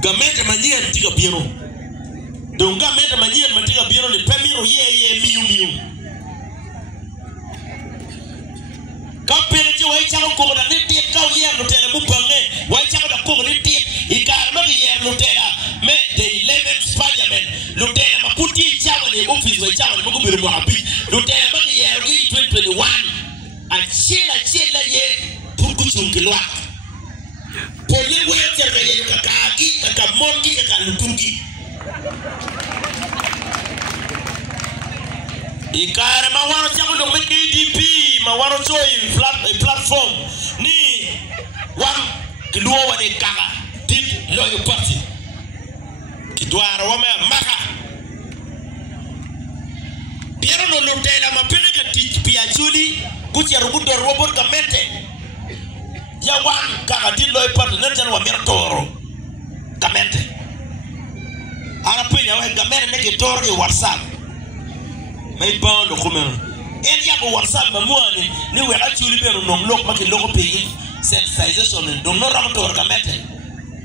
Gamete manyien tiga biro. Dong gamete manyien matiga biro ni pemiro ye miu. Kapere ti wai chako ko na niti ka yer no tele mupange wai chako da ko niti ikar no yer no tele me the 11th parliament no tele makuti chama ni office wai chama mo ko biru mo happy no tele ma yer gi 2021 achela ye puku chungilwa pole we tere ye kaka mongi kaka lutungi ikare mawaro chako do PDP mawaro choi platform ni wan kiluo wane kaka dit loyo party kidwara wame maka piero no lutela mapene ka pia chuli kuti ya rugudo robot kamente ya wan kaka dit loyo party nanjana wa mertoro kamente arapenya wa kamere neke toro WhatsApp may bound kumeno elia ko WhatsApp mamwani ni we actually be no lok make lok pay sensitization do no ram to kamete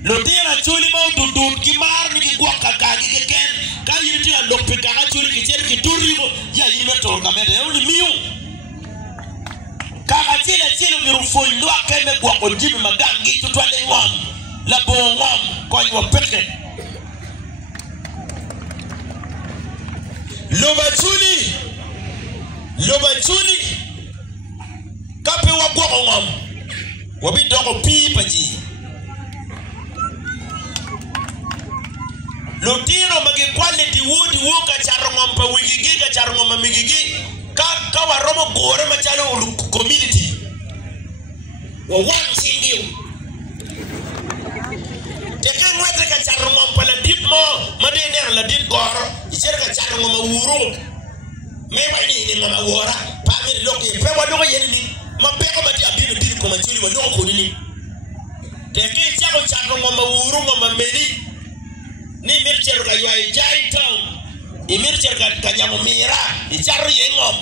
lo dira chuli ma dudun kimar ni ki gwaka ka ki ken ka yirti a lok pe ka actually ki cher ki turigo ya yime to kamete ni miu ka ka chile mi rufo ndo akeme gwako jibi magangi to twale ngom la bo ngom ko yo peke Lobachuni kape wa kwa ngam wabi doko pipa ji lotiro mage quality wood woka charongom pa wigigi ka charongom migigi ka wa romo gore machalo community wa wan singio teke ngwete ka charongom pa la dit mo madene la dit goro iser ka charongom wuro me wani ni ngama wora pa mi loke pe wa dogo yeni ni ma pe ko mati abini bini ko machuli wa dogo ko ni teke chako chako ngoma wuru ngoma meli ni mircher ka yoy jai town i mircher ka nyamo mira i charu yengom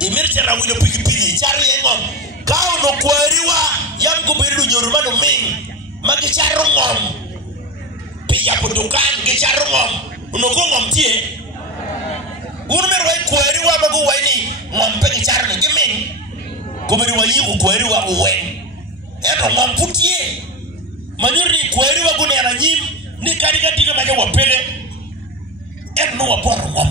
i mircher awilo pigi charu yengom kao no kwariwa yam ko beru nyoruma no ming magi charu ngom piya putukan gi charu ngom no ko ngom tie urmer wai kweri wa bagu wai ni ngompe ki charne gimin komeri wa yi kweri wa uwe eto ngomputie manyuri kweri wa gune ana nyim ni kari ka diga maja wa pele et no wa por ngom